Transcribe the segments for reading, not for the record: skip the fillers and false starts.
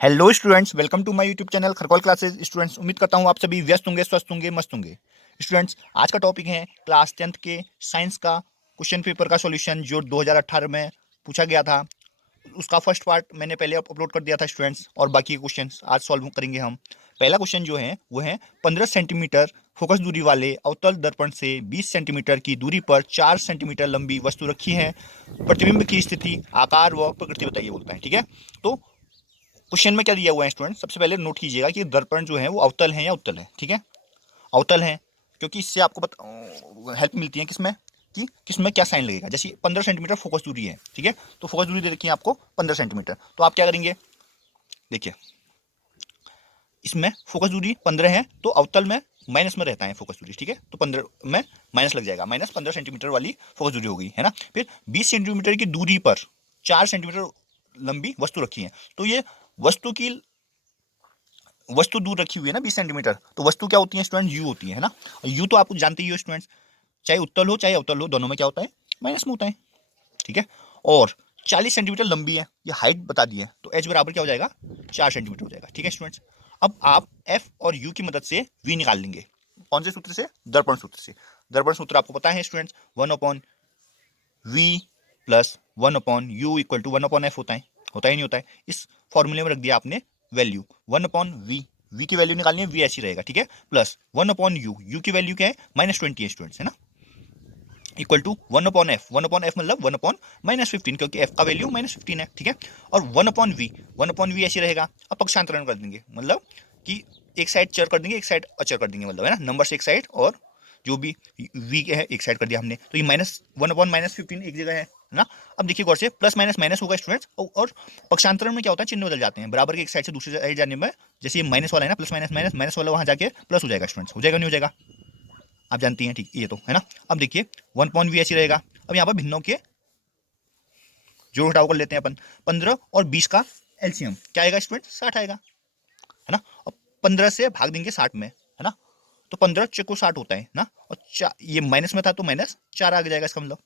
Hello students, welcome to my YouTube channel Khargol classes. Students, उम्मीद करता हूँ आप सभी व्यस्त होंगे, स्वस्थ होंगे, मस्त होंगे। स्टूडेंट्स, आज का टॉपिक है क्लास 10th के साइंस का क्वेश्चन पेपर का सॉल्यूशन जो 2018 में पूछा गया था। उसका फर्स्ट पार्ट मैंने पहले अपलोड कर दिया था स्टूडेंट्स, और बाकी के क्वेश्चंस आज सॉल्व करेंगे हम। पहला क्वेश्चन जो है वो है 15 सेंटीमीटर फोकस दूरी वाले अवतल दर्पण से 20 सेंटीमीटर की दूरी पर 4 सेंटीमीटर लंबी वस्तु रखी है। प्रतिबिंब की स्थिति, आकार व प्रकृति बताइए बोलता है। ठीक है, तो क्वेश्चन में क्या दिया हुआ है स्टूडेंट, सबसे पहले नोट कीजिएगा कि दर्पण जो है वो अवतल है या उत्तल है। ठीक है, अवतल है क्योंकि इससे आपको हेल्प मिलती है किसमें, कि किसमें क्या साइन लगेगा। जैसे 15 सेंटीमीटर फोकस दूरी है, ठीक है, तो फोकस दूरी दे रखी है आपको 15 सेंटीमीटर। तो आप क्या करेंगे, देखिए इसमें फोकस दूरी 15 है तो अवतल में माइनस में रहता है फोकस दूरी। ठीक है, तो 15 में माइनस लग जाएगा, माइनस 15 सेंटीमीटर वाली फोकस दूरी होगी, है ना। फिर 20 सेंटीमीटर की दूरी पर 4 सेंटीमीटर लंबी वस्तु रखी है। तो ये वस्तु की वस्तु दूर रखी हुई है ना 20 सेंटीमीटर, तो वस्तु क्या होती है स्टूडेंट, यू होती है ना। यू तो आप जानते ही हो स्टूडेंट्स, चाहे उत्तल हो चाहे अवतल हो, दोनों में क्या होता है, माइनस में होता है। ठीक है, और 40 सेंटीमीटर लंबी है, ये हाइट बता दी है, तो एच बराबर क्या हो जाएगा, 4 सेंटीमीटर हो जाएगा। ठीक है स्टूडेंट्स, अब आप एफ और यू की मदद से वी निकाल लेंगे। कौन से सूत्र से, दर्पण सूत्र से। दर्पण सूत्र आपको पता है students, 1/v plus 1/u equal to 1/f होता ही नहीं होता है। इस फॉर्मूले में रख दिया आपने वैल्यू 1/v, v की वैल्यू निकालनी है, v ऐसी रहेगा। ठीक है, प्लस 1/u, u की वैल्यू क्या है, -20 है स्टूडेंट्स, है ना, इक्वल टू 1/f, 1/f मतलब 1/-15, क्योंकि f का वैल्यू -15 है। ठीक है, और 1/v, 1/v ऐसी रहेगा। अब पक्षांतरण कर देंगे, मतलब कि एक साइड चर कर देंगे, एक साइड अचर कर देंगे, मतलब है ना, नंबर से एक साइड और जो भी v है एक साइड कर दिया हमने, तो ये -1/-15 एक जगह है ना। अब देखिए गौर से, प्लस माइनस माइनस होगा स्टूडेंट्स, और पक्षांतरण में क्या होता है, चिन्ह बदल जाते हैं बराबर के एक साइड से दूसरी साइड जाने में। जैसे ये माइनस वाला है ना, प्लस माइनस माइनस, माइनस वाला वहां जाके प्लस हो जाएगा स्टूडेंट्स, हो जाएगा नहीं हो जाएगा, आप जानती हैं। ठीक, ये तो है ना। अब देखिए 1/v ऐसी रहेगा। अब यहाँ पर भिन्नों के जोड़ घटाव कर लेते हैं अपन। 15 और 20 का एलसीएम क्या आएगा स्टूडेंट, 60 आएगा, है ना। और 15 से भाग देंगे 60 में, है ना, तो 15 चेको 60 होता है ना। और ये माइनस में था तो -4 आ जाएगा, इसका मतलब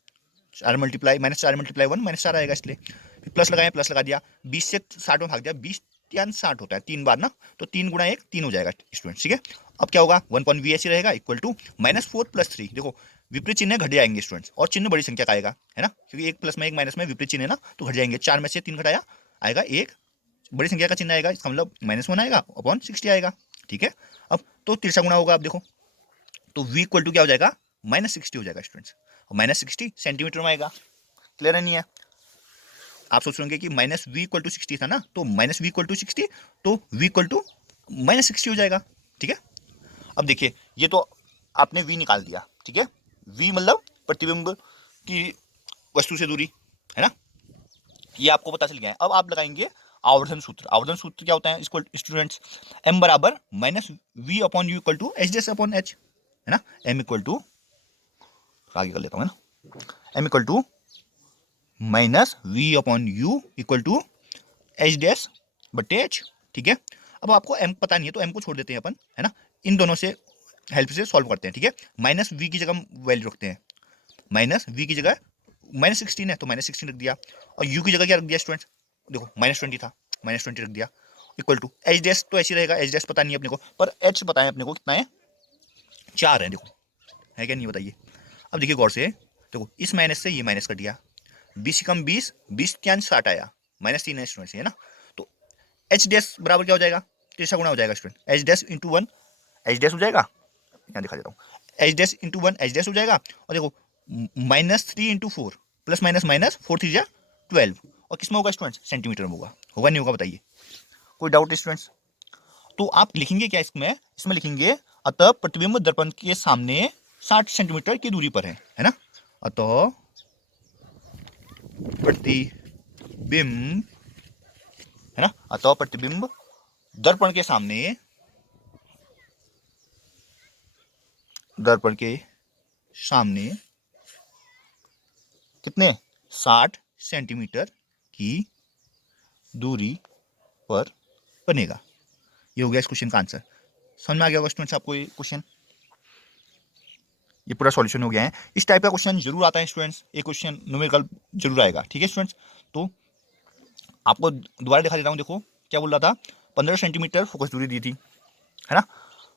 4 मल्टीप्लाई -4 मल्टीप्लाई 1 -4 आएगा, इसलिए फिर प्लस लगाए, प्लस लगा दिया, 20 से 60 में भाग दिया, 20 या 60 होता है 3 बार ना, तो 3 गुणा 1 3 हो जाएगा स्टूडेंट। ठीक है, अब क्या होगा, 1/v ऐसी रहेगा इक्वल टू -4 + 3। देखो विपरीत चिन्ह घट जाएंगे स्टूडेंट्स, और चिन्ह बड़ी संख्या का आएगा, है ना, क्योंकि एक प्लस में एक माइनस में विपरीत चिन्ह है ना, तो घट जाएंगे। 4 में से 3 घटाया, आएगा एक बड़ी संख्या का चिन्ह आएगा, इसका मतलब -1 आएगा अपॉन 60 आएगा। ठीक है, अब तो तिरछा गुणा होगा। अब देखो तो v इक्वल टू क्या हो जाएगा, -60 हो जाएगा स्टूडेंट्स, और -60 सेंटीमीटर में आएगा। क्लियर है नहीं है, आप सोच रहे होंगे कि -v = 60 था ना, तो -v = 60, तो v = -60 हो जाएगा। ठीक है, अब देखिए ये तो आपने v निकाल दिया। ठीक है, v मतलब प्रतिबिंब की वस्तु से दूरी, है ना, ये आपको पता चल गया है। अब आप लगाएंगे आवर्धन सूत्र। आवर्धन सूत्र क्या होता है इसको स्टूडेंट्स, m बराबर -v/u इक्वल टू h/h, है ना। m इक्वल टू, आगे कर लेता हूँ, है ना, m equal to -v/u equal to h/h। ठीक है, अब आपको m पता नहीं है तो m को छोड़ देते हैं अपन, है ना। इन दोनों से हेल्प से सॉल्व करते हैं। ठीक है, -v की जगह वैल्यू रखते हैं, -v की जगह -16 है तो -16 रख दिया, और u की जगह क्या रख दिया स्टूडेंट्स, देखो -20 था, -20 रख दिया, इक्वल टू h' तो ऐसी रहेगा, h' पता नहीं अपने को, पर h पता है अपने को, कितना है, 4 है। देखो है क्या नहीं बताइए। अब देखिए गौर से, देखो इस माइनस से ये माइनस कर दिया, 20 कम 20, 20 क्या 60 आया, -3 है स्टूडेंट, है ना। तो h' बराबर क्या हो जाएगा, तिरछा गुणा हो जाएगा स्टूडेंट, h'/1, h' हो जाएगा, यहाँ दिखा देता हूँ, h'/1 h' हो जाएगा। और देखो -3 × 4 प्लस माइनस माइनस 4 3 जा 12, और किसमें होगा स्टूडेंट्स, सेंटीमीटर में होगा, होगा नहीं होगा बताइए, कोई डाउट स्टूडेंट्स। तो आप लिखेंगे क्या इसमें, इसमें लिखेंगे अतः प्रतिबिंब दर्पण के सामने 60 सेंटीमीटर की दूरी पर है ना। अतः प्रतिबिंब, है ना, अतः प्रतिबिंब दर्पण के सामने, दर्पण के सामने कितने, 60 सेंटीमीटर की दूरी पर बनेगा। ये हो गया इस क्वेश्चन का आंसर। समझ में आ गया होगा स्टूडेंट्स आपको ये क्वेश्चन, ये पूरा सॉल्यूशन हो गया है। इस टाइप का क्वेश्चन जरूर आता है स्टूडेंट्स, एक क्वेश्चन न्यूमेरिकल जरूर आएगा। ठीक है स्टूडेंट्स, तो आपको दोबारा दिखा देता हूँ, देखो क्या बोल रहा था, 15 सेंटीमीटर फोकस दूरी दी थी, है ना,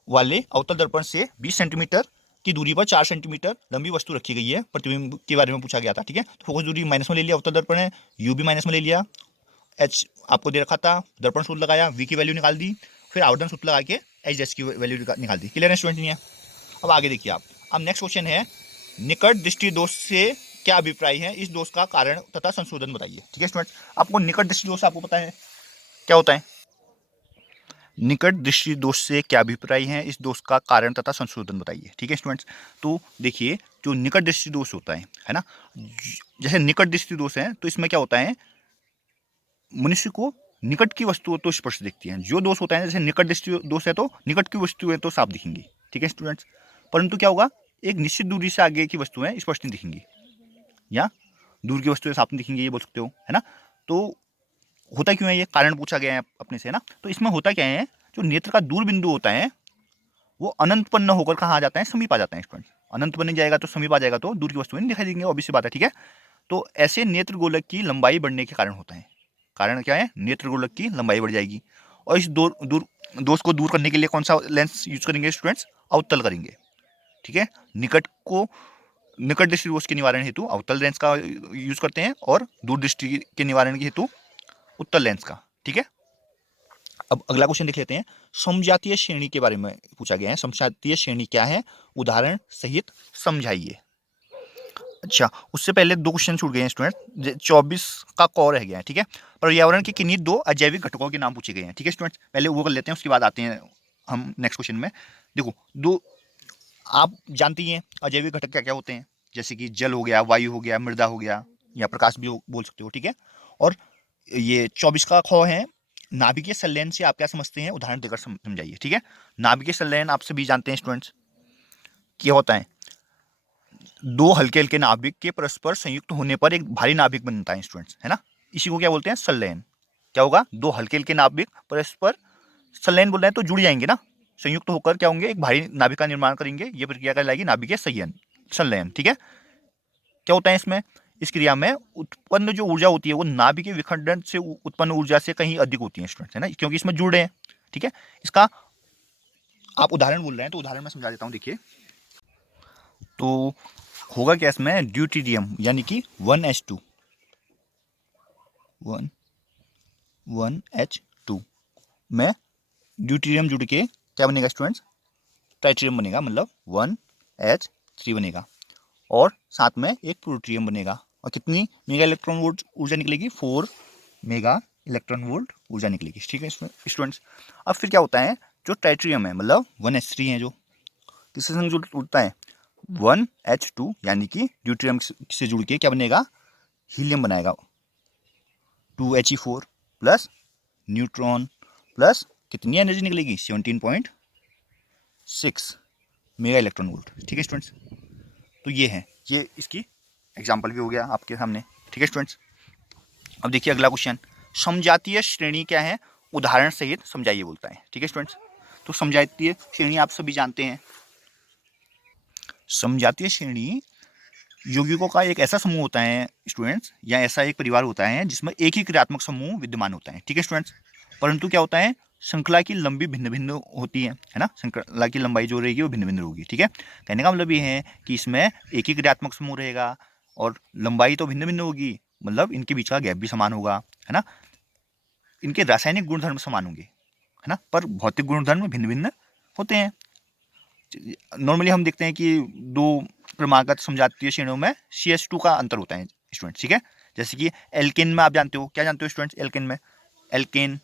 वाले अवतल दर्पण से 20 सेंटीमीटर की दूरी पर 4 सेंटीमीटर लंबी वस्तु रखी गई है, प्रतिबिंब के बारे में पूछा गया था। ठीक है, तो फोकस दूरी माइनस में ले लिया, अवतल दर्पण है, यू भी माइनस में ले लिया, एच आपको दे रखा था, दर्पण सूत्र लगाया, वी की वैल्यू निकाल दी, फिर आवर्धन सूत्र लगा के एच डैश की वैल्यू निकाल दी। क्लियर है स्टूडेंट? नहीं है? अब आगे देखिए आप। अब नेक्स्ट क्वेश्चन है, निकट दृष्टि दोष से क्या अभिप्राय है, इस दोष का कारण तथा संशोधन बताइए। ठीक है स्टूडेंट, आपको निकट दृष्टि दोष आपको पता है क्या होता है? निकट दृष्टि दोष से क्या अभिप्राय है, इस दोष का कारण तथा संशोधन बताइए। ठीक है स्टूडेंट्स, तो देखिए जो निकट दृष्टि दोष होता है ना, जैसे निकट दृष्टि दोष है तो इसमें क्या होता है, मनुष्य को निकट की वस्तुएं तो स्पष्ट दिखती हैं। जो दोष होता है जैसे निकट दृष्टि दोष है तो निकट की वस्तुएं तो साफ दिखेंगी। ठीक है स्टूडेंट्स, परंतु क्या होगा, एक निश्चित दूरी से आगे की वस्तुएं स्पष्ट नहीं दिखेंगी, या दूर की वस्तुएं साफ नहीं दिखेंगी, ये बोल सकते हो, है ना। तो होता क्यों है, ये कारण पूछा गया है अपने से, है ना। तो इसमें होता क्या है, जो नेत्र का दूर बिंदु होता है वो अनंतपन्न होकर कहाँ आ जाता है, समीप आ जाता है स्टूडेंट। अनंत बन जाएगा तो समीप आ जाएगा तो दूर की वस्तुएं नहीं दिखाई देंगी, ऑब्वियस सी बात है। ठीक है, तो ऐसे नेत्र गोलक की लंबाई बढ़ने के कारण होता है। कारण क्या है, नेत्र गोलक की लंबाई बढ़ जाएगी, और इस दोष को दूर करने के लिए कौन सा लेंस यूज करेंगे स्टूडेंट्स, अवतल करेंगे। ठीक है, निकट दृष्टि दोष के निवारण हेतु अवतल लेंस का यूज करते हैं और दूर दृष्टि के निवारण के हेतु उत्तल लेंस का। ठीक है, अब अगला क्वेश्चन देख लेते हैं। समजातीय श्रेणी के बारे में पूछा गया है। समजातीय श्रेणी क्या है, उदाहरण सहित समझाइए। अच्छा, उससे पहले दो क्वेश्चन छूट गए हैं स्टूडेंट, 24 का कौ रह गया है। ठीक है, पर्यावरण के किन्हीं दो अजैविक घटकों के नाम पूछे गए हैं। ठीक है स्टूडेंट, पहले वो कर लेते हैं, उसके बाद आते हैं हम नेक्स्ट क्वेश्चन में। देखो, दो आप जानती हैं अजैविक घटक क्या क्या होते हैं, जैसे कि जल हो गया, वायु हो गया, मृदा हो गया, या प्रकाश भी बोल सकते हो। ठीक है, और ये 24 का खो है, नाभिकीय संलयन से आप क्या समझते हैं, उदाहरण देकर समझाइए। ठीक है, नाभिकीय संलयन आप सभी जानते हैं स्टूडेंट्स, क्या होता है, दो हल्के हल्के नाभिक के परस्पर संयुक्त होने पर एक भारी नाभिक बनता है स्टूडेंट्स, है ना। इसी को क्या बोलते हैं, संलयन। क्या होगा, दो हल्के हल्के नाभिक परस्पर संलयन बोल रहे हैं तो जुड़ जाएंगे ना, संयुक्त होकर क्या होंगे, एक भारी नाभिक का निर्माण करेंगे, ये प्रक्रिया कहलाएगी नाभिकीय संलयन। ठीक है, क्या होता है इसमें, इस क्रिया में उत्पन्न जो ऊर्जा होती है वो नाभिकीय विखंडन से उत्पन्न ऊर्जा से कहीं अधिक होती है स्टूडेंट्स, है ना, क्योंकि इसमें जुड़ रहे हैं। ठीक है, इसका आप उदाहरण बोल रहे हैं तो उदाहरण में समझा देता हूँ। देखिए, तो होगा क्या इसमें, ड्यूटेरियम यानी कि 1H2 1H2 में ड्यूटेरियम जुड़ के क्या बनेगा स्टूडेंट्स, ट्राइटेरियम बनेगा, मतलब 1H3 बनेगा, और साथ में एक प्लूटोनियम बनेगा। और कितनी मेगा इलेक्ट्रॉन वोल्ट ऊर्जा निकलेगी, 4 मेगा इलेक्ट्रॉन वोल्ट ऊर्जा निकलेगी। ठीक है स्टूडेंट्स, अब फिर क्या होता है, जो ट्राइटेरियम है मतलब 1H3 है, जो किससे संग जुड़ता है, 1H2 यानी कि ड्यूटेरियम से जुड़ के क्या बनेगा, हीलियम बनाएगा, 2He4 प्लस न्यूट्रॉन प्लस कितनी एनर्जी निकलेगी, 17.6 मेगा इलेक्ट्रॉन वोल्ट। ठीक है स्टूडेंट्स, तो ये है, ये इसकी एग्जाम्पल भी हो गया आपके सामने। ठीक है स्टूडेंट्स, अब देखिए अगला क्वेश्चन, समजातीय श्रेणी क्या है, उदाहरण सहित समझाइए बोलता है। ठीक है स्टूडेंट्स, तो समजातीय श्रेणी आप सभी जानते हैं, समजातीय श्रेणी यौगिकों का एक ऐसा समूह होता है स्टूडेंट्स, या ऐसा एक परिवार होता है जिसमें एक ही क्रियात्मक समूह विद्यमान होता है। ठीक है स्टूडेंट्स, परंतु क्या होता है, श्रृंखला की लंबी भिन्न भिन्न होती है ना, श्रृंखला की लंबाई जो रहेगी वो भिन्न भिन्न होगी। ठीक है, कहने का मतलब ये है कि इसमें एक ही क्रियात्मक समूह रहेगा और लंबाई तो भिन्न भिन्न होगी, मतलब इनके बीच का गैप भी समान होगा, है ना, इनके रासायनिक गुणधर्म समान होंगे, है ना, पर भौतिक गुणधर्म भिन्न भिन्न होते हैं। नॉर्मली हम देखते हैं कि दो क्रमागत समजातीय श्रेणियों में CH2 का अंतर होता है स्टूडेंट। ठीक है, जैसे कि एल्केन में आप जानते हो, क्या जानते हो स्टूडेंट्स, एल्केन में एल्केन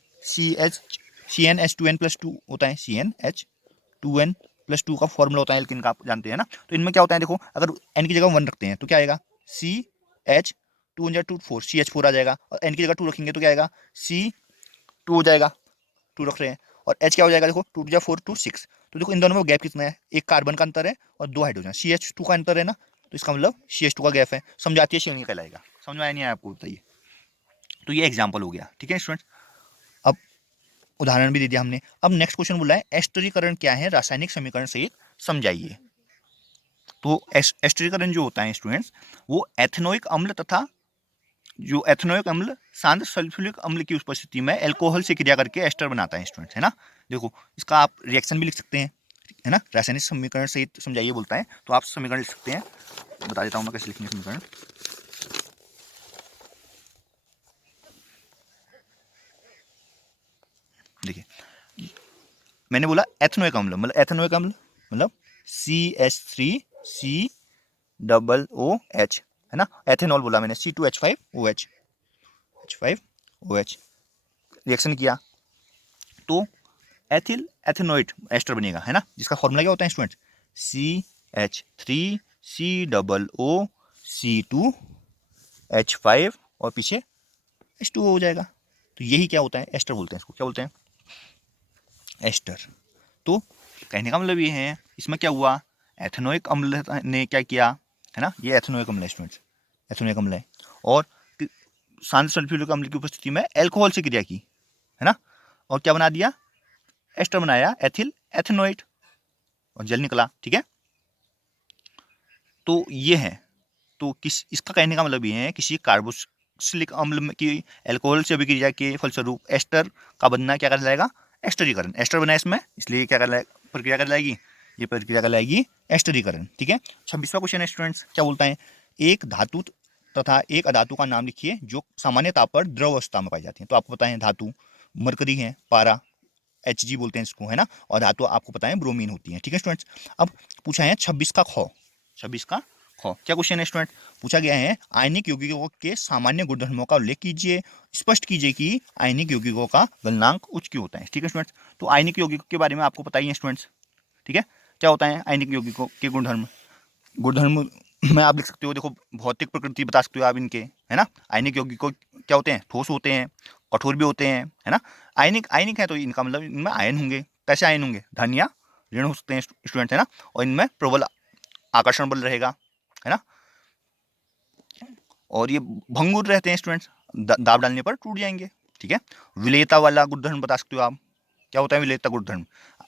CnH2n+2 होता है, CnH2n+2 का फॉर्मूला होता है एल्केन का, आप जानते हैं ना। तो इनमें क्या होता है, देखो अगर n की जगह 1 रखते हैं तो क्या आएगा, CH2 CH4 आ जाएगा, और n की जगह 2 रखेंगे तो क्या आएगा, C2 हो जाएगा, 2 रख रहे हैं, और H क्या हो जाएगा, देखो 2 4 2 6। तो देखो इन दोनों में गैप कितना है, एक कार्बन का अंतर है और 2 हाइड्रोजन, CH2 का अंतर है ना, तो इसका मतलब CH2 का गैप है, समजातीय श्रेणी कहलाएगा। समझ में आया नहीं आया आपको, बताइए। तो ये एग्जाम्पल हो गया। ठीक है स्टूडेंट्स, अब उदाहरण भी दे दिया हमने। अब नेक्स्ट क्वेश्चन बोला है, एस्टरीकरण क्या है, रासायनिक समीकरण से समझाइए। तो एस्टरीकरण जो होता है स्टूडेंट्स, वो एथेनोइक अम्ल तथा जो एथेनोइक अम्ल शांत सल्फ्यूरिक अम्ल की उपस्थिति में अल्कोहल से क्रिया करके एस्टर बनाता है स्टूडेंट्स, है ना। देखो इसका आप रिएक्शन भी लिख सकते हैं, है ना, रासायनिक समीकरण सहित समझाइए बोलता है, तो आप समीकरण लिख सकते हैं। बता देता हूँ मैं कैसे लिखने समीकरण। देखिए मैंने बोला एथेनोइक अम्ल, मतलब एथेनोइक अम्ल मतलब CH3COOH, है ना। एथेनॉल बोला मैंने C2H5OH, H5OH रिएक्शन किया तो एथिल एथेनोइट एस्टर बनेगा, है ना, जिसका फॉर्मूला क्या होता है स्टूडेंट, CH3C OO C2H5 और पीछे H2O हो जाएगा। तो यही क्या होता है, एस्टर बोलते हैं इसको, क्या बोलते हैं, एस्टर। तो कहने का मतलब ये है, इसमें क्या हुआ, एथेनोइक अम्ल ने क्या किया, है ना, ये एथेनोइक अम्ल है स्टूडेंट्स, एथेनोइक अम्ल है, और शांत सल्फ्यूरिक अम्ल की उपस्थिति में अल्कोहल से क्रिया की, है ना, और क्या बना दिया, एस्टर बनाया एथिल एथेनोइट, और जल निकला, ठीक है। तो ये है, तो किस इसका कहने का मतलब ये है, किसी कार्बोक्सिलिक अम्ल की अल्कोहल से अभिक्रिया के फलस्वरूप एस्टर का बनना क्या कहलाएगा, एस्टरीकरण। एस्टर बना इसमें, इसलिए क्या प्रक्रिया कहलाएगी, ये प्रक्रिया कहलाएगी एस्टरीकरण, ठीक है। 26वां क्वेश्चन है स्टूडेंट्स, क्या बोलता है, एक धातु तथा एक अधातु का नाम लिखिए जो सामान्य ताप पर द्रव अवस्था में पाई जाती है। तो आपको पता है धातु मरकरी है, पारा Hg बोलते हैं इसको, है ना, और धातु आपको पता है ब्रोमीन होती है, ठीक है स्टूडेंट्स। अब पूछा है 26 का ख, 26 का ख क्या क्वेश्चन है स्टूडेंट, पूछा गया है आयनिक यौगिकों के सामान्य गुणधर्मों का उल्लेख कीजिए, स्पष्ट कीजिए कि आयनिक यौगिकों का गलनांक उच्च क्यों होता है, ठीक है स्टूडेंट्स। तो आयनिक यौगिकों के बारे में आपको पता ही है स्टूडेंट्स, ठीक है, क्या होता है आयनिक यौगिकों के गुणधर्म, गुणधर्म में आप लिख सकते हो, देखो भौतिक प्रकृति बता सकते हो आप इनके, है ना। आयनिक यौगिकों क्या होते हैं, ठोस होते हैं, कठोर भी होते हैं, है ना। आयनिक आयनिक है तो इनका मतलब इनमें आयन होंगे, कैसे आयन होंगे, धन या ऋण हो सकते हैं स्टूडेंट, है ना, और इनमें प्रबल आकर्षण बल रहेगा, है ना, और ये भंगुर रहते हैं स्टूडेंट्स, दाब डालने पर टूट जाएंगे, ठीक है। विलेयता वाला गुणधर्म बता सकते हो आप, क्या होता है विलेयता गुणधर्म,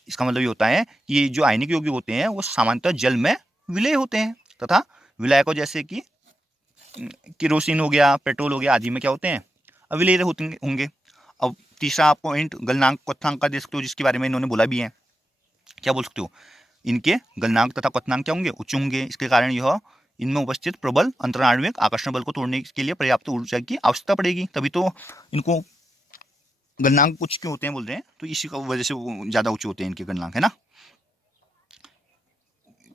इसका मतलब ये होता है कि ये जो आयनिक यौगिक होते हैं वो सामान्यतः जल में विलेय होते हैं, तथा विलायकों जैसे कि केरोसिन हो गया, पेट्रोल हो गया आदि में क्या होते हैं, अविलेय होंगे। अब तीसरा आप पॉइंट गलनांक क्वथनांक का दे सकते हो, जिसके बारे में इन्होंने बोला भी है, क्या बोल सकते हो, इनके गलनांक तथा क्वथनांक क्या होंगे, उच्च होंगे। इसके कारण यह इनमें उपस्थित प्रबल अंतराण्विक आकर्षण बल को तोड़ने के लिए पर्याप्त ऊर्जा की आवश्यकता पड़ेगी, तभी तो इनको गलनांक उच्च क्यों होते हैं बोल रहे हैं, तो इसी की वजह से वो ज्यादा ऊंचे होते हैं इनके गलनांक, है ना,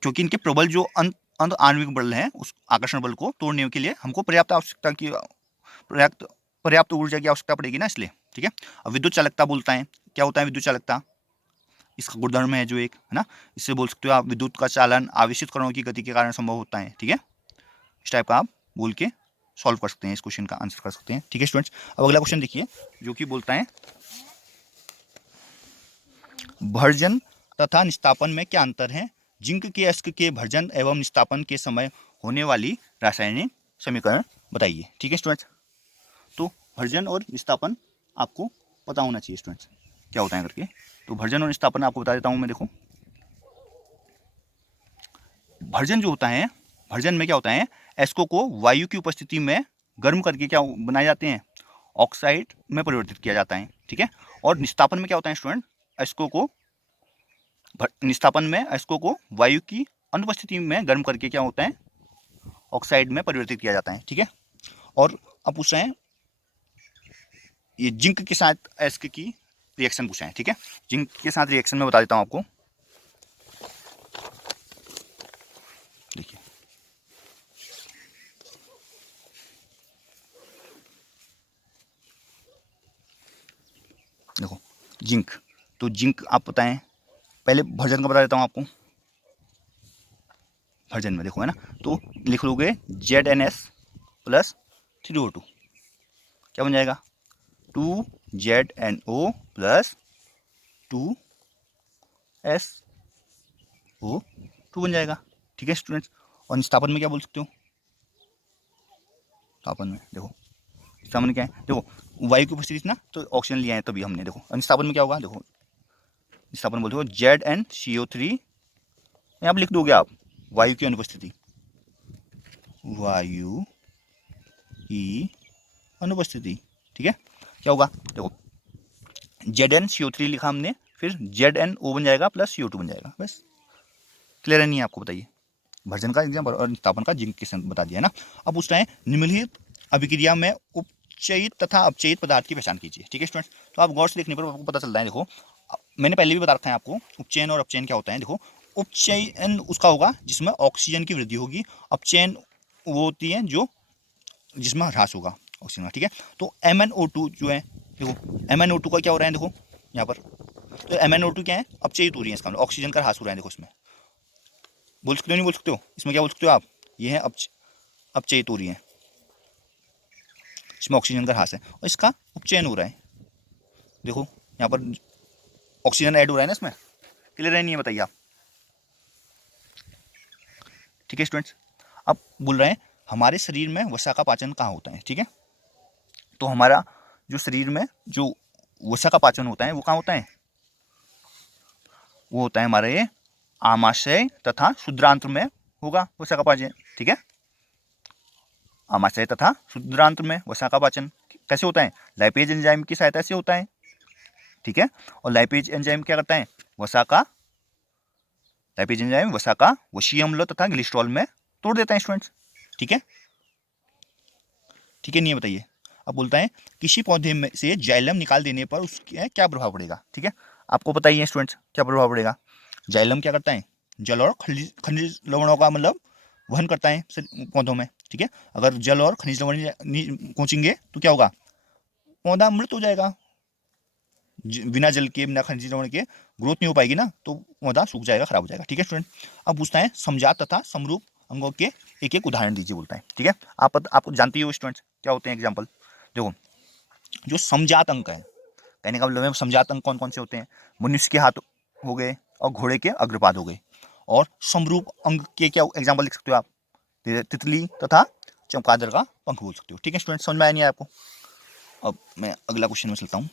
क्योंकि इनके प्रबल जो अंत आणविक बल है उस आकर्षण बल को तोड़ने के लिए हमको पर्याप्त पर्याप्त ऊर्जा की आवश्यकता पड़ेगी ना, इसलिए, ठीक है। अब विद्युत चालकता बोलता है, क्या होता है विद्युत चालकता, इसका गुणधर्म है जो एक, है ना, इससे बोल सकते हो आप विद्युत का चालन आवेशित कणों की गति के कारण संभव होता है, ठीक है। इस टाइप का आप बोल के सॉल्व कर सकते हैं, इस क्वेश्चन का आंसर कर सकते हैं, ठीक है स्टूडेंट्स। अब अगला क्वेश्चन देखिए जो कि बोलता है भर्जन तथा निस्तापन में क्या अंतर है, जिंक के अयस्क के भर्जन एवं निस्तापन के समय होने वाली रासायनिक समीकरण बताइए, ठीक है स्टूडेंट्स। तो भर्जन और निस्तापन आपको पता होना चाहिए स्टूडेंट्स, क्या होता है करके। तो भर्जन और निस्तापन आपको बता देता हूं मैं, देखो भर्जन जो होता है, भर्जन में क्या होता है, एस्को को वायु की उपस्थिति में गर्म करके क्या बनाए जाते हैं, ऑक्साइड में परिवर्तित किया जाता है, ठीक है। और निस्तापन में क्या होता है स्टूडेंट, एस्को को निस्तापन में एस्को को वायु की अनुपस्थिति में गर्म करके क्या होता है, ऑक्साइड में परिवर्तित किया जाता है, ठीक है। और अब पूछ रहे हैं ये जिंक के साथ एस्क की रिएक्शन पूछा है, ठीक है। जिंक के साथ रिएक्शन में बता देता हूं आपको, देखिए देखो जिंक, तो जिंक आप बताएं, पहले भर्जन का बता देता हूं आपको। भर्जन में देखो, है ना, तो लिख लोगे ZnS प्लस 3O2, क्या बन जाएगा 2ZnO प्लस 2SO2 बन जाएगा, ठीक है स्टूडेंट्स। और निस्तापन में क्या बोल सकते हो, तापन में देखो निस्तापन क्या है, देखो वायु की उपस्थिति ना, तो ऑक्सीजन लिया है तभी हमने, देखो निस्तापन में क्या होगा, देखो निस्तापन बोलते हो ZnCO3, यहाँ पर लिख दोगे आप वायु की अनुपस्थिति, वायु की अनुपस्थिति। ठीक है, क्या होगा देखो, ZnCO3 लिखा हमने, फिर ZnO बन जाएगा प्लस CO2 बन जाएगा, बस। क्लियर है नहीं है आपको बताइए? भर्जन का एग्जाम और निस्तापन का जिंक के संग बता दिया ना। अब पूछता है निम्नलिखित अभिक्रिया में उपचयित तथा अपचयित पदार्थ की पहचान कीजिए। ठीक है स्टूडेंट्स, तो आप गौर से देखने पर आपको पता चलता है। देखो मैंने पहले भी बता रखा है आपको उपचयन और अपचयन क्या होता है। देखो उपचयन उसका होगा जिसमें ऑक्सीजन की वृद्धि होगी, अपचयन वो होती है जो जिसमें ह्रास होगा ऑक्सीजन का। ठीक है, तो MnO2 जो है, देखो MnO2 का क्या हो रहा है, देखो यहाँ पर, तो MnO2 क्या है, अपचयित हो रही है, इसका मतलब ऑक्सीजन का ह्रास हो रहा है। देखो इसमें बोल सकते हो नहीं बोल सकते हो, इसमें क्या बोल सकते हो आप, ये है अपचयित हो रही है, इसमें ऑक्सीजन का ह्रास है, और इसका उपचयन हो रहा है। देखो यहाँ पर ऑक्सीजन ऐड हो रहा है ना इसमें। क्लियर है नहीं है बताइए आप? ठीक है स्टूडेंट्स, अब बोल रहे हैं हमारे शरीर में वसा का पाचन कहाँ होता है। ठीक है, तो हमारा जो शरीर में जो वसा का पाचन होता है वो कहाँ होता है, वो होता है हमारे आमाशय तथा शुद्रांत्र में होगा वसा का पाचन। ठीक है, आमाशय तथा शुद्रांत्र में वसा का पाचन कैसे होता है, लाइपेज एंजाइम की सहायता से होता है। ठीक है, और लाइपेज एंजाइम क्या करता है, लाइपेज एंजाइम वसा का वशीय अम्ल तथा ग्लिसरॉल में तोड़ देता है स्टूडेंट्स। ठीक है, ठीक है नहीं बताइए? अब बोलता है किसी पौधे में से जाइलम निकाल देने पर उसके क्या प्रभाव पड़ेगा। ठीक है, आपको बताइए स्टूडेंट्स क्या प्रभाव पड़ेगा। जाइलम क्या करता है, जल और खनिज लवणों का मतलब वहन करता है पौधों में। ठीक है, अगर जल और खनिज लवण पहुंचेंगे तो क्या होगा, पौधा मृत हो जाएगा। बिना जल के बिना खनिज लवण के ग्रोथ नहीं हो पाएगी ना, तो पौधा सूख जाएगा, खराब हो जाएगा। ठीक है स्टूडेंट, अब पूछता है समजात तथा समरूप अंगों के एक एक उदाहरण दीजिए बोलता है। ठीक है, आप जानती हो स्टूडेंट्स क्या होते हैं एग्जाम्पल। देखो जो समजात अंग है, कहने का मतलब है समजात अंग कौन कौन से होते हैं, मनुष्य के हाथ हो गए और घोड़े के अग्रपाद हो गए। और समरूप अंग के क्या एग्जाम्पल लिख सकते हो आप, तितली तथा चमगादड़ का पंख बोल सकते हो। ठीक है स्टूडेंट, समझ में आया नहीं आपको? अब मैं अगला क्वेश्चन में चलता हूँ।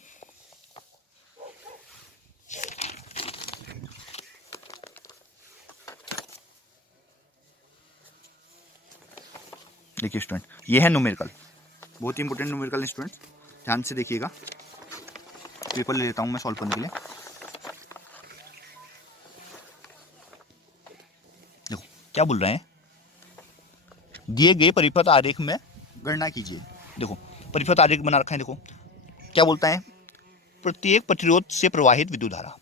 देखिए स्टूडेंट, ये है न्यूमेरिकल, बहुत ही इंपॉर्टेंट न्यूमेरिकल स्टूडेंट, ध्यान से देखिएगा। पेपर ले लेता हूँ मैं सॉल्व करने के लिए। देखो क्या बोल रहे हैं, दिए गए परिपथ आरेख में गणना कीजिए। देखो परिपथ आरेख बना रखा है, देखो क्या बोलता है, प्रत्येक प्रतिरोध से प्रवाहित विद्युत धारा।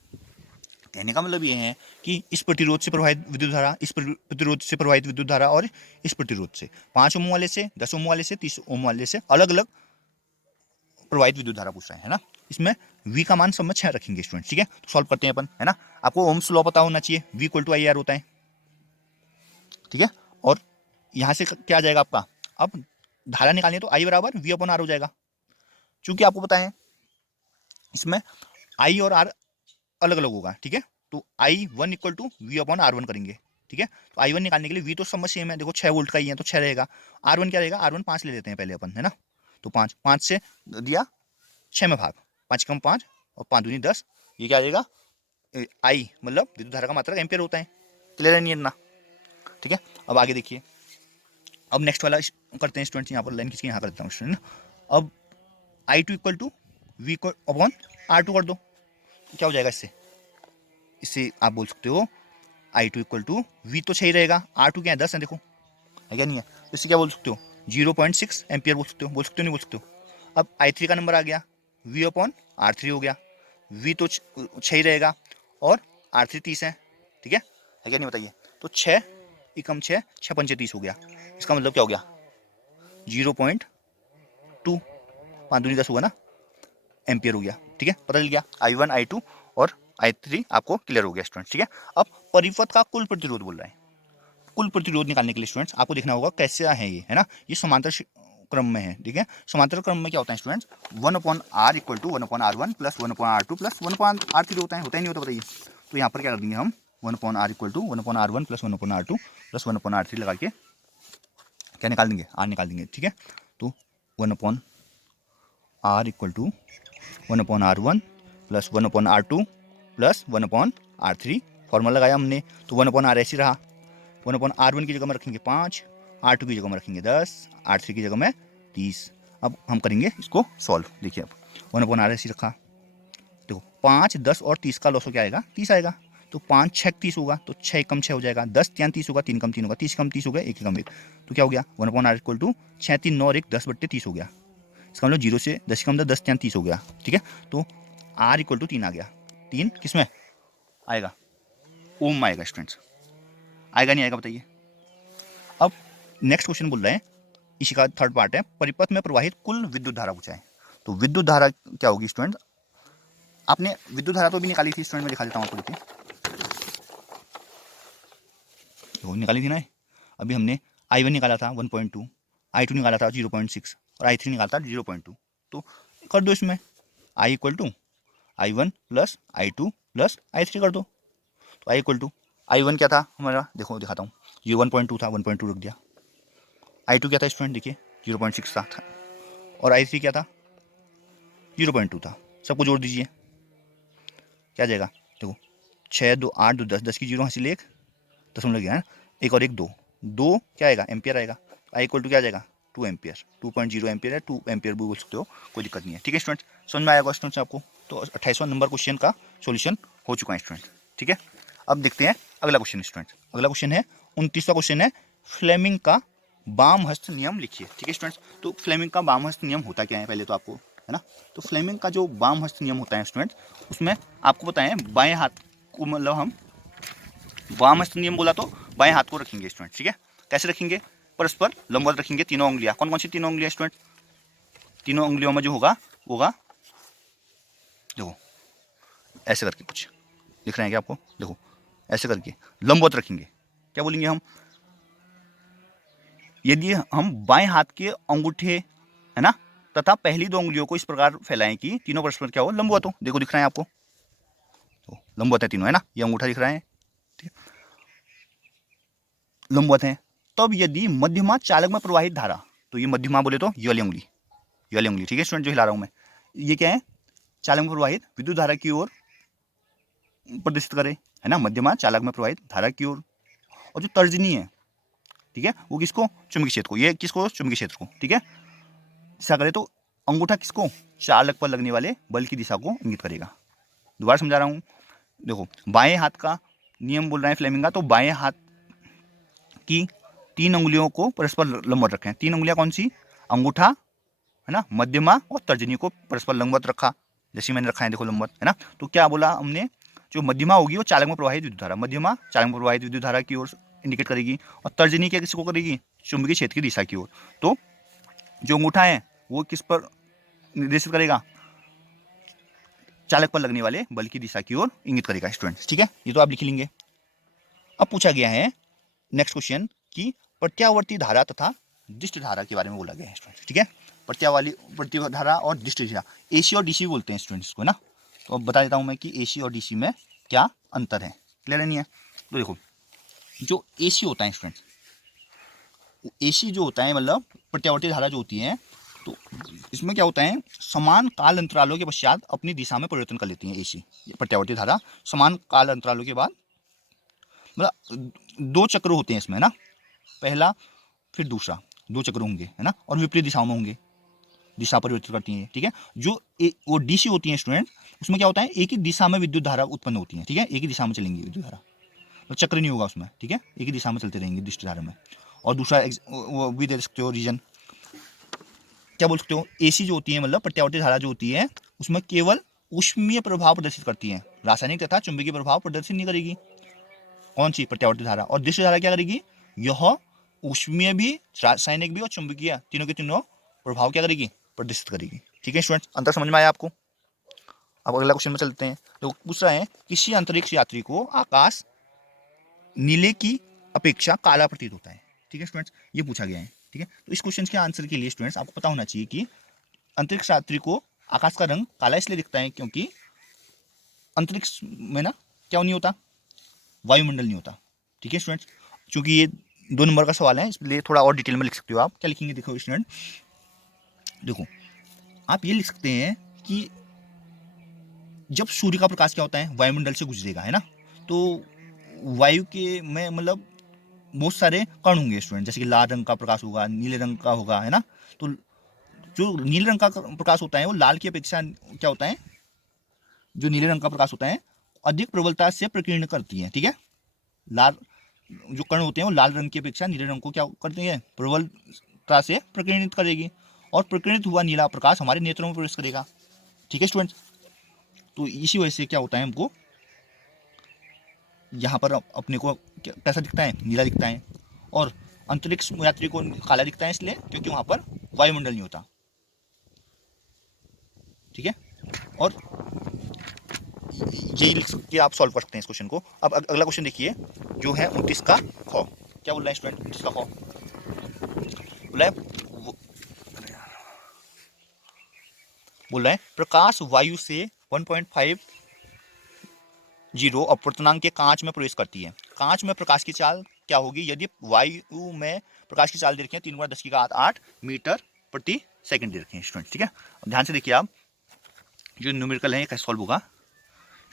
कहने का मतलब ये है कि इस प्रतिरोध से प्रवाहित विद्युत धारा, इस प्रतिरोध से प्रवाहित विद्युत धारा, और इस प्रतिरोध से 5 ओम वाले से, 10 ओम वाले से, 30 ओम वाले से अलग अलग प्रवाहित विद्युत धारा पूछ रहे हैं ना। इसमें V का मान सब में 6 रखेंगे स्टूडेंट। ठीक है, तो सॉल्व करते हैं अपन, है ना। आपको ओम्स लॉ पता होना चाहिए, V = IR होता है। ठीक है, और यहाँ से क्या आ जाएगा आपका, अब धारा निकालनी है तो I = V/R हो जाएगा। चूंकि आपको पता है इसमें I और R अलग अलग होगा। ठीक है, तो I1 = V/R1 करेंगे। ठीक है, तो I1 निकालने के लिए V तो सब सेम है, देखो 6 वोल्ट का ही है तो 6 रहेगा। R1 क्या रहेगा, R1 5 ले लेते हैं पहले अपन, है ना। तो 5 से दिया 6 में भाग, 5 कम 5 और 5 दूनी 10, ये क्या आ जाएगा, आई मतलब विद्युत धारा का मात्रक एम्पियर होता है। क्लियर है नहीं है ना? ठीक है, अब आगे देखिए, अब नेक्स्ट वाला करते हैं स्टूडेंट्स, यहाँ पर लाइन खींच के यहाँ कर देता हूँ स्टूडेंट। अब I2 = V/R2 कर दो, क्या हो जाएगा इससे, इससे आप बोल सकते हो I2 = V तो 6 ही रहेगा, R2 क्या है 10 है, देखो है क्या नहीं है, तो इससे क्या बोल सकते हो 0.6 एम्पियर बोल सकते हो, नहीं बोल सकते हो। अब I3 का नंबर आ गया, V/R3 हो गया, V तो 6 ही रहेगा और R3 30 है। ठीक है क्या नहीं बताइए, तो 6 एकम 6, 6 पंचे 30 हो गया। इसका मतलब क्या हो गया 0.2, 5 दूनी 10 होगा ना, एम्पियर हो गया। ठीक है, पता चल गया I1 I2 और I3 आपको क्लियर हो गया स्टूडेंट। ठीक है, अब परिपथ का कुल प्रतिरोध बोल रहा है, कुल प्रतिरोध निकालने के लिए स्टूडेंट्स आपको देखना होगा कैसे है ये, है ना। ये समांतर क्रम में है। ठीक है, समांतर क्रम में क्या होता है students, 1/R = 1/R1 + 1/R2 + 1/R3 होता है ही नहीं होता, बताइए। तो यहाँ पर क्या कर देंगे हम, 1/R = 1/R1 + 1/R2 + 1/R3 लगा के क्या निकाल देंगे, R निकाल देंगे। ठीक है, तो 1/R = 1/R1 + 1/R2 + 1/R3, formula लगाया हमने, तो 1/R ऐसे रहा, 1/R1 की जगह में रखेंगे 5, R2 की जगह में रखेंगे 10, R3 की जगह में 30, अब हम करेंगे इसको सॉल्व। देखिए अब 1/r ऐसे रखा, देखो 5, 10 और 30 का लॉस हो क्या आएगा, 30 आएगा। तो 5 6 30 होगा, तो 6 कम 6 हो जाएगा, 10 3 30 होगा, 3 कम 3 होगा, 30 कम 30 हो गया, 1 कम 1। तो क्या हो गया 1/r इक्वल टू 6 3 9 और 1 10/30 हो गया। इसका मतलब 0 से 10 कम 10 3 30 हो गया, ठीक है। तो r इक्वल टू 3 आ गया। 3 किस में आएगा, ओम में आएगा स्टूडेंट्स। आएगा नहीं आएगा बताइए। अब नेक्स्ट क्वेश्चन बोल रहे हैं, इसी का थर्ड पार्ट है, परिपथ में प्रवाहित कुल विद्युत धारा पूछा है। तो विद्युत धारा क्या होगी स्टूडेंट, आपने विद्युत धारा तो भी निकाली थी स्टूडेंट, में दिखा देता हूँ आपको। देखिए तो निकाली थी ना, अभी हमने I1 निकाला था 1.2, I2 निकाला था 0.6 और I3 निकाला था 0.2। तो कर दो इसमें I equal to I1 plus I2 plus I3 कर दो। तो I इक्वल टू I1 क्या था हमारा, देखो दिखाता हूँ, ये 1.2 था, 1.2 रख दिया। I2 क्या था स्टूडेंट, देखिए 0.6 था, और I3 क्या था 0.2 था। सबको जोड़ दीजिए, क्या आ जाएगा, देखो 6 2 8 2 10, 10 की जीरो हासिल 1 दशमलव गया है, 1 और 1 2, 2 क्या आएगा एम्पियर आएगा। आई इक्वल टू क्या आ जाएगा 2 एम्पियर, 2.0 एम्पियर है, 2 एम्पियर भी बोल सकते हो, कोई दिक्कत नहीं है, ठीक है स्टूडेंट। समझ में आएगा स्टूडेंट्स आपको। तो 28वां नंबर क्वेश्चन का सॉल्यूशन हो चुका है स्टूडेंट, ठीक है। अब देखते हैं अगला क्वेश्चन स्टूडेंट। अगला क्वेश्चन है 29वां क्वेश्चन है, फ्लेमिंग का वाम हस्त नियम लिखिए, ठीक है स्टूडेंट्स। तो फ्लेमिंग का वाम हस्त नियम होता क्या है पहले तो आपको, है ना। तो फ्लेमिंग का जो वाम हस्त नियम होता है स्टूडेंट, उसमें आपको बताएं बाएं हाथ को, मतलब हम वाम हस्त नियम बोला तो बाएं हाथ को रखेंगे स्टूडेंट, ठीक है। कैसे रखेंगे, परस्पर लंबवत रखेंगे तीनों उंगलियां। कौन कौन सी तीनों उंगलियां स्टूडेंट, तीनों उंगलियों में जो होगा देखो ऐसे करके, कुछ दिख रहे हैं क्या आपको, देखो ऐसे करके लंबवत रखेंगे। क्या बोलेंगे हम, यदि हम बाएं हाथ के अंगूठे, है ना, तथा पहली दो उंगलियों को इस प्रकार फैलाएं कि तीनों परस्पर क्या हो, लंबवत हो। देखो दिख रहा है आपको, तो लंबवत है तीनों, है ना, ये अंगूठा दिख रहा है, ठीक है, लंबवत है। तब यदि मध्यमा चालक में प्रवाहित धारा, तो ये मध्यमा बोले तो ये वाली उंगली, ये वाली उंगली, ठीक है स्टूडेंट, जो हिला रहा हूं मैं, ये क्या है, चालक में प्रवाहित विद्युत धारा की ओर प्रदर्शित करे, है ना, मध्यमा चालक में प्रवाहित धारा की ओर। और जो तर्जनी है, ठीक है, वो किसको, चुंबकीय क्षेत्र को, ये किसको, चुंबकीय क्षेत्र को, ठीक है। दिशा करे तो अंगूठा किसको, चालक पर लगने वाले बल की दिशा को इंगित करेगा। दोबारा समझा रहा हूं, देखो बाएं हाथ का नियम बोल रहे हैं फ्लेमिंग का, तो बाएं हाथ की तीन उंगलियों को परस्पर लंबवत रखें। तीन उंगलियां कौन सी, अंगूठा, है ना, मध्यमा और तर्जनी को परस्पर लंबवत रखा, जैसे मैंने रखा है देखो लंबवत, है ना। तो क्या बोला हमने, जो मध्यमा होगी वो चालक में प्रवाहित विद्युत धारा, मध्यमा चालक में प्रवाहित विद्युत धारा की ओर इंडिकेट करेगी, और तर्जनी क्या किसको करेगी, चुंबकीय क्षेत्र की दिशा की ओर। तो जो अंगूठा है वो किस पर निर्देशित करेगा, चालक पर लगने वाले बल की दिशा की ओर इंगित करेगा स्टूडेंट्स, ठीक है। ये तो आप लिख लेंगे। अब पूछा गया है नेक्स्ट क्वेश्चन कि प्रत्यावर्ती धारा तथा दिष्ट धारा के बारे में बोला गया है स्टूडेंट, ठीक है। प्रतिधारा और दिष्ट धारा, एसी और डीसी बोलते हैं स्टूडेंट्स को ना। तो अब बता देता हूं मैं कि एसी और डीसी में क्या अंतर है, क्लियर नहीं है। तो देखो जो एसी होता है स्टूडेंट्स, एसी जो होता है मतलब प्रत्यावर्ती धारा जो होती है, तो इसमें क्या होता है, समान काल अंतरालों के पश्चात अपनी दिशा में परिवर्तन कर लेती है एसी, प्रत्यावर्ती धारा समान काल अंतरालों के बाद, मतलब दो चक्र होते हैं इसमें ना, पहला फिर दूसरा, दो चक्र होंगे, है ना, और विपरीत दिशाओं में होंगे, दिशा परिवर्तित करती हैं, ठीक है। जो वो डीसी होती है स्टूडेंट, उसमें क्या होता है, एक ही दिशा में विद्युत धारा उत्पन्न होती है, ठीक है, एक ही दिशा में चलेंगी विद्युत धारा, तो चक्र नहीं होगा उसमें, ठीक है, एक ही दिशा में चलते रहेंगे दिष्ट धारा में। और दूसरा वो भी दे सकते हो रीजन, क्या बोल सकते हो, एसी जो होती है मतलब प्रत्यावर्ती धारा जो होती है, उसमें केवल ऊष्मीय प्रभाव प्रदर्शित करती है, रासायनिक तथा चुंबकीय प्रभाव प्रदर्शित नहीं करेगी। कौन सी, प्रत्यावर्ती धारा। और दिष्ट धारा क्या करेगी, यह ऊष्मीय भी, रासायनिक भी और चुंबकीय तीनों के तीनों प्रभाव क्या करेगी, प्रदर्शित करेगी, ठीक है स्टूडेंट्स। अंतर समझ में आया आपको। अब अगला क्वेश्चन में चलते हैं। तो पूछ रहा है, किसी अंतरिक्ष यात्री को आकाश नीले की अपेक्षा काला प्रतीत होता है, ठीक है स्टूडेंट्स, ये पूछा गया है, ठीक है। तो इस क्वेश्चन के आंसर के लिए स्टूडेंट्स आपको पता होना चाहिए कि अंतरिक्ष यात्री को आकाश का रंग काला इसलिए दिखता है क्योंकि अंतरिक्ष में ना क्या नहीं होता, वायुमंडल नहीं होता, ठीक है स्टूडेंट्स। क्योंकि ये 2 नंबर का सवाल है, इसलिए थोड़ा और डिटेल में लिख सकते हो आप। क्या लिखेंगे, देखो स्टूडेंट, देखो आप ये लिख सकते हैं कि जब सूर्य का प्रकाश क्या होता है, वायुमंडल से गुजरेगा, है ना, तो वायु के में मतलब बहुत सारे कण होंगे स्टूडेंट, जैसे कि लाल रंग का प्रकाश होगा, नीले रंग का होगा, है ना। तो जो नीले रंग का प्रकाश होता है वो लाल की अपेक्षा क्या होता है, जो नीले रंग का प्रकाश होता है अधिक प्रबलता से प्रकीर्ण करती है। ठीक है, लाल जो कण होते हैं वो लाल रंग की अपेक्षा नीले रंग को क्या करते हैं, प्रबलता से प्रकीर्णित करेगी, और प्रकीर्णित हुआ नीला प्रकाश हमारे नेत्रों में प्रवेश करेगा। ठीक है स्टूडेंट्स, तो इसी वजह से क्या होता है, हमको यहाँ पर अपने को कैसा दिखता है, नीला दिखता है, और अंतरिक्ष यात्री को काला दिखता है इसलिए क्योंकि वहाँ पर वायुमंडल नहीं होता। ठीक है, और यही लिख के आप सॉल्व कर सकते हैं इस क्वेश्चन को। अब अगला क्वेश्चन देखिए जो है 29 का ख। क्या बोल रहा है स्टूडेंट, 29 का ख बोल रहा है प्रकाश वायु से 1.50 अपवर्तनांक के कांच में प्रवेश करती है। कांच में प्रकाश की चाल क्या होगी यदि वायु में प्रकाश की चाल दे रखी है 3 × 10⁸ मीटर प्रति सेकंड दे रखे हैं स्टूडेंट। ठीक है, ध्यान से देखिए आप, जो न्यूमेरिकल है कैसे सॉल्व होगा।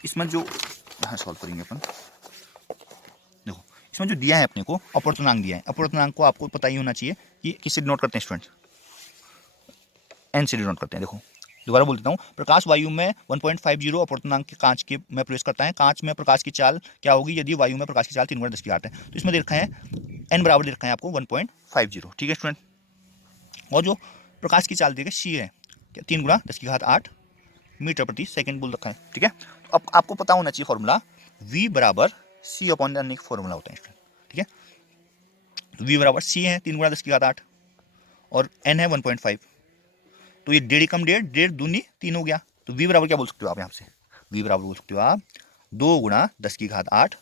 इसमें जो यहाँ सॉल्व करेंगे अपन, देखो इसमें जो दिया है अपने को अपवर्तनांक दिया है, अपवर्तनांक को आपको पता ही होना चाहिए कि किससे डिनोट करते हैं स्टूडेंट, एन से डिनोट करते हैं। देखो दोबारा बोल देता हूँ, प्रकाश वायु में 1.50 अपवर्तनांक के कांच के में प्रवेश करता है। कांच में प्रकाश की चाल क्या होगी यदि वायु में प्रकाश की चाल 3 × 10⁸ है। तो इसमें दे रखा है एन बराबर दे रखा है आपको 1.50। ठीक है स्टूडेंट, और जो प्रकाश की चाल देगा सी है 3 × 10⁸ मीटर प्रति सेकंड बोल रखा है। ठीक है, तो अब आपको पता होना चाहिए फॉर्मूला v बराबर c अपॉन एन, एक फॉर्मूला होता है स्टूडेंट। ठीक है, तो v बराबर c है 3 × 10⁸ और n है 1.5, तो ये डेढ़ कम डेढ़, डेढ़ दूनी 3 हो गया। तो v बराबर क्या बोल सकते हो आप यहाँ से, v बराबर बोल सकते हो आप 2 × 10⁸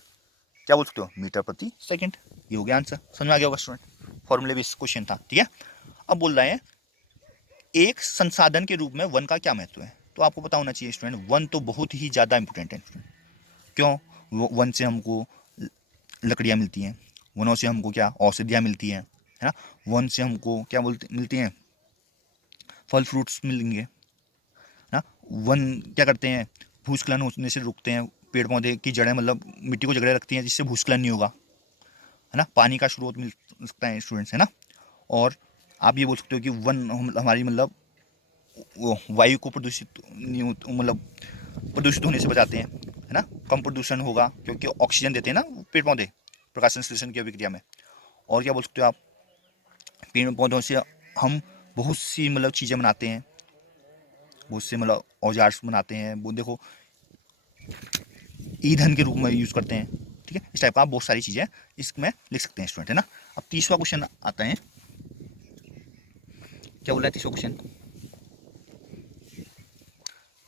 क्या बोल सकते हो, मीटर प्रति सेकंड। ये हो गया आंसर, समझ में आ गया होगा स्टूडेंट, फॉर्मूले बेस्ड क्वेश्चन था। ठीक है, अब बोल रहा है एक संसाधन के रूप में वन का क्या महत्व है। तो आपको पता होना चाहिए स्टूडेंट, वन तो बहुत ही ज़्यादा इंपॉर्टेंट है स्टूडेंट। क्यों, वन से हमको लकड़ियाँ मिलती हैं, वनों से हमको क्या औषधियाँ मिलती हैं, है ना, वन से हमको क्या मिलती हैं, फल फ्रूट्स मिलेंगे ना। वन क्या करते हैं, भूस्खलन होने से रुकते हैं, पेड़ पौधे की जड़ें मतलब मिट्टी को जगड़े रखती हैं जिससे भूस्खलन नहीं होगा, है ना, पानी का स्रोत मिल सकता है स्टूडेंट्स, है ना। और आप ये बोल सकते हो कि वन हमारी मतलब वो वायु को प्रदूषित नहीं मतलब प्रदूषित होने से बचाते हैं, है ना, कम प्रदूषण होगा क्योंकि ऑक्सीजन देते हैं ना पेड़ पौधे प्रकाश संश्लेषण की अभिक्रिया में। और क्या बोल सकते हो आप, पेड़ पौधों से हम बहुत सी मतलब चीज़ें बनाते हैं, बहुत से मतलब औजार बनाते हैं, वो देखो ईंधन के रूप में यूज़ करते हैं। ठीक है, इस टाइप का आप बहुत सारी चीज़ें इसमें लिख सकते हैं स्टूडेंट, है ना। अब 30वां क्वेश्चन आता है, क्या बोला है 30वां क्वेश्चन,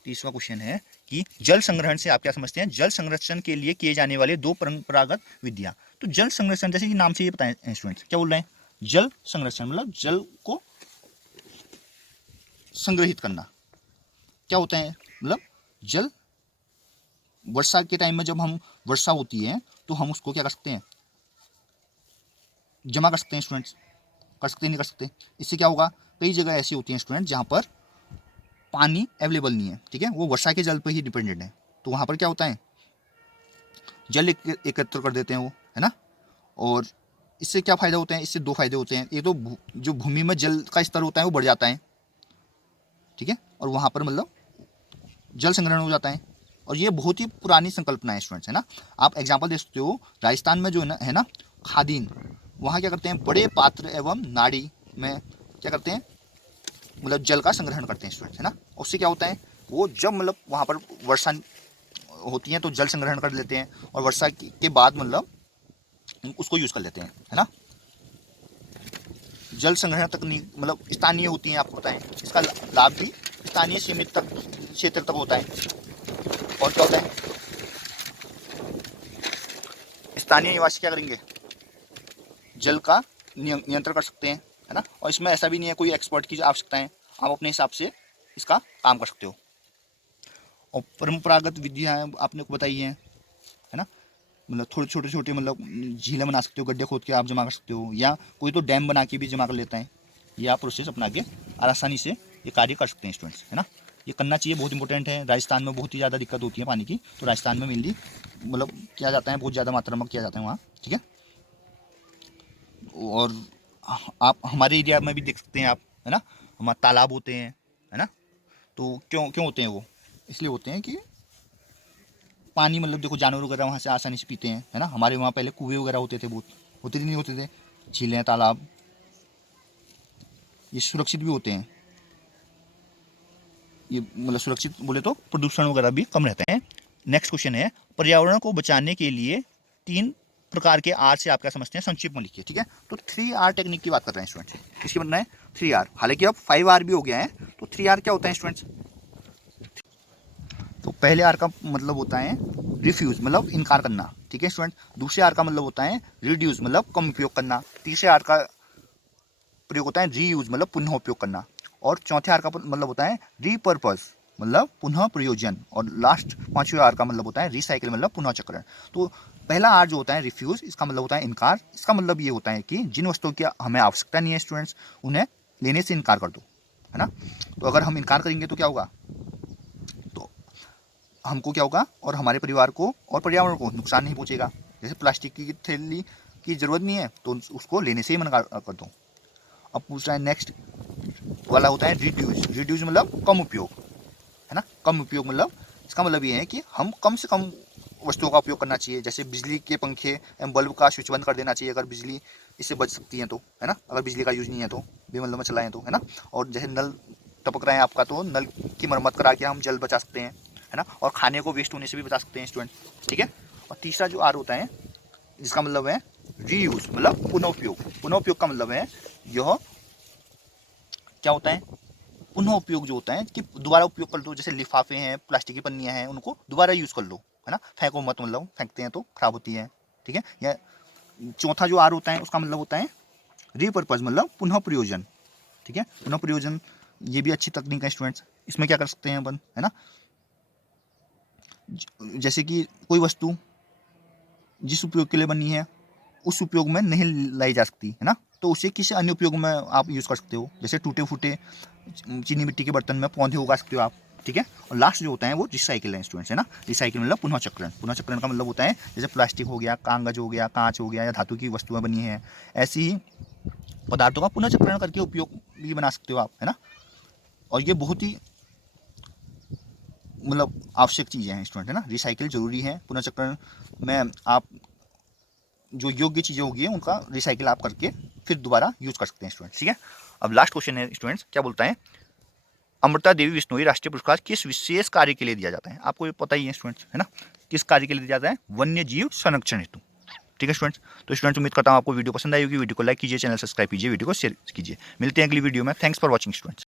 30वां क्वेश्चन है कि जल संग्रहण से आप क्या समझते हैं, जल संरक्षण के लिए किए जाने वाले 2 परंपरागत विधियां। तो जल संरक्षण जैसे कि नाम से ये बताएं स्टूडेंट्स, क्या बोल रहे हैं, जल संरक्षण मतलब जल को संग्रहित करना। क्या होता है, मतलब जल वर्षा के टाइम में जब हम वर्षा होती है तो हम उसको क्या कर सकते हैं, जमा कर सकते हैं स्टूडेंट्स, कर सकते हैं नहीं कर सकते। इससे क्या होगा, कई जगह ऐसी होती हैं स्टूडेंट जहाँ पर पानी अवेलेबल नहीं है, ठीक है, वो वर्षा के जल पर ही डिपेंडेंट है, तो वहाँ पर क्या होता है, जल एकत्र कर देते हैं वो, है ना। और इससे क्या फ़ायदा होता है, इससे 2 फायदे होते हैं। एक तो जो भूमि में जल का स्तर होता है वो बढ़ जाता है, ठीक है, और वहाँ पर मतलब जल संग्रहण हो जाता है। और ये बहुत ही पुरानी संकल्पना है स्टूडेंट्स, है ना। आप एग्जाम्पल दे सकते हो, राजस्थान में जो है ना खादीन, वहाँ क्या करते हैं, बड़े पात्र एवं नाड़ी में क्या करते हैं, मतलब जल का संग्रहण करते हैं स्टूडेंट्स, है ना। उससे क्या होता है, वो जब मतलब वहाँ पर वर्षा होती है तो जल संग्रहण कर लेते हैं, और वर्षा के बाद मतलब उसको यूज़ कर लेते हैं, है ना। जल संग्रहण तकनीक मतलब स्थानीय होती है, आपको बताएं इसका लाभ भी स्थानीय सीमित तक क्षेत्र तक होता है। और क्या होता है, स्थानीय निवासी क्या करेंगे, जल का नियंत्रण कर सकते हैं, है ना। और इसमें ऐसा भी नहीं है कोई एक्सपर्ट की आवश्यकता है, आप अपने हिसाब से इसका काम कर सकते हो। और परंपरागत विधियाँ आपने को बताई हैं, है ना, मतलब थोड़े छोटे छोटे मतलब झीलें बना सकते हो, गड्ढे खोद के आप जमा कर सकते हो, या कोई तो डैम बना के भी जमा कर लेता है। ये आप प्रोसेस अपना के आसानी से ये कार्य कर सकते हैं स्टूडेंट्स, है ना। ये करना चाहिए, बहुत इंपॉर्टेंट है। राजस्थान में बहुत ही ज़्यादा दिक्कत होती है पानी की, तो राजस्थान में मेनली मतलब किया जाता है, बहुत ज़्यादा मात्रा में किया जाता है वहाँ, ठीक है। और आप हमारे एरिया में भी देख सकते हैं आप, है ना, हमारे तालाब होते हैं, है ना। तो क्यों क्यों होते हैं वो? इसलिए होते हैं कि पानी मतलब देखो जानवर वगैरह वहाँ से आसानी से पीते हैं, है ना। हमारे वहाँ पहले कुएँ वगैरह होते थे, बहुत होते थे, नहीं होते थे, झीलें तालाब, ये सुरक्षित भी होते हैं। ये मतलब सुरक्षित बोले तो प्रदूषण वगैरह भी कम रहते हैं। नेक्स्ट क्वेश्चन है, पर्यावरण को बचाने के लिए 3 प्रकार के आर से आप क्या समझते हैं, संक्षिप्त में लिखिए। ठीक है, तो 3R टेक्निक की बात कर रहे हैं स्टूडेंट्स। किसकी बनना है? 3R। हालांकि अब 5R भी हो गया है, तो 3R क्या होता है स्टूडेंट्स? तो पहले आर का मतलब होता है रिफ्यूज, मतलब इनकार करना। ठीक है स्टूडेंट। दूसरे आर का मतलब होता है रिड्यूस, मतलब कम उपयोग करना। तीसरे आर का प्रयोग होता है रीयूज, मतलब पुनः उपयोग करना। और चौथे आर का मतलब होता है रीपर्पज, मतलब पुनः प्रयोजन। और लास्ट पांचवें आर का मतलब होता है रिसाइकिल, मतलब पुनः चक्रण। तो पहला आर जो होता है रिफ्यूज, इसका मतलब होता है इनकार। इसका मतलब ये होता है कि जिन वस्तुओं की हमें आवश्यकता नहीं है स्टूडेंट्स, उन्हें लेने से इनकार कर दो, है ना। तो अगर हम इनकार करेंगे तो क्या होगा? तो हमको क्या होगा, और हमारे परिवार को और पर्यावरण को नुकसान नहीं पहुंचेगा। जैसे प्लास्टिक की थैली की जरूरत नहीं है तो उसको लेने से ही मना कर दो। अब पूछ रहा है नेक्स्ट वाला होता है रिड्यूस। रिड्यूस मतलब कम उपयोग, है ना। कम उपयोग मतलब इसका मतलब ये है कि हम कम से कम वस्तुओं का उपयोग करना चाहिए। जैसे बिजली के पंखे एवं बल्ब का स्विच बंद कर देना चाहिए अगर बिजली इससे बच सकती है तो, है ना। अगर बिजली का यूज नहीं है तो, बेमतलब में चलाएं तो, है ना। और जैसे नल टपक रहे हैं आपका, तो नल की मरम्मत करा के हम जल बचा सकते हैं, है ना। और खाने को वेस्ट होने से भी बचा सकते हैं स्टूडेंट। ठीक है। और तीसरा जो आर होता है, जिसका मतलब है रीयूज, मतलब पुनः उपयोग। पुनः उपयोग का मतलब है यह क्या होता है, पुनः उपयोग जो होता है कि दोबारा उपयोग कर लो। जैसे लिफाफे हैं, प्लास्टिक की पन्नियां हैं, उनको दोबारा यूज कर लो, है ना। फेंको मत, मतलब फेंकते हैं तो खराब होती है। ठीक है। या चौथा जो आर होता है उसका मतलब होता है रीपर्पज, मतलब पुनः प्रयोजन। ठीक है, पुनः प्रयोजन ये भी अच्छी तकनीक है स्टूडेंट्स। इसमें क्या कर सकते हैं अपन, है ना। जैसे कि कोई वस्तु जिस उपयोग के लिए बनी है उस उपयोग में नहीं लाई जा सकती, है ना, तो उसे किसी अन्य उपयोग में आप यूज़ कर सकते हो। जैसे टूटे फूटे चीनी मिट्टी के बर्तन में पौधे उगा सकते हो आप। ठीक है। और लास्ट जो होता है वो रिसाइकिल है स्टूडेंट्स, है ना। रिसाइकिल मतलब पुनः चक्रण। पुनः चक्रण का मतलब होता है जैसे प्लास्टिक हो गया, कागज हो गया, कांच हो गया, या धातु की वस्तुएं बनी हैं, ऐसी ही पदार्थों का पुनः चक्रण करके उपयोग भी बना सकते हो आप, है ना। और ये बहुत ही मतलब आवश्यक चीज़ें हैं स्टूडेंट, है ना। रिसाइकिल जरूरी है। पुनः चक्रण में आप जो योग्य चीज़ें होगी उनका रिसाइकिल आप करके फिर दोबारा यूज कर सकते हैं स्टूडेंट्स। ठीक है। अब लास्ट क्वेश्चन है स्टूडेंट्स, क्या बोलता है, अमृता देवी बिश्नोई राष्ट्रीय पुरस्कार किस विशेष कार्य के लिए दिया जाता है? आपको ये पता ही है स्टूडेंट्स, है ना। किस कार्य के लिए दिया जाता है? वन्य जीव संरक्षण हेतु। ठीक है स्टूडेंट्स। तो स्टूडेंट्स उम्मीद करता हूँ आपको वीडियो पसंद आई होगी। वीडियो को लाइक कीजिए, चैनल सब्सक्राइब कीजिए, वीडियो को शेयर कीजिए। मिलते हैं अगली वीडियो में। Thanks for watching students.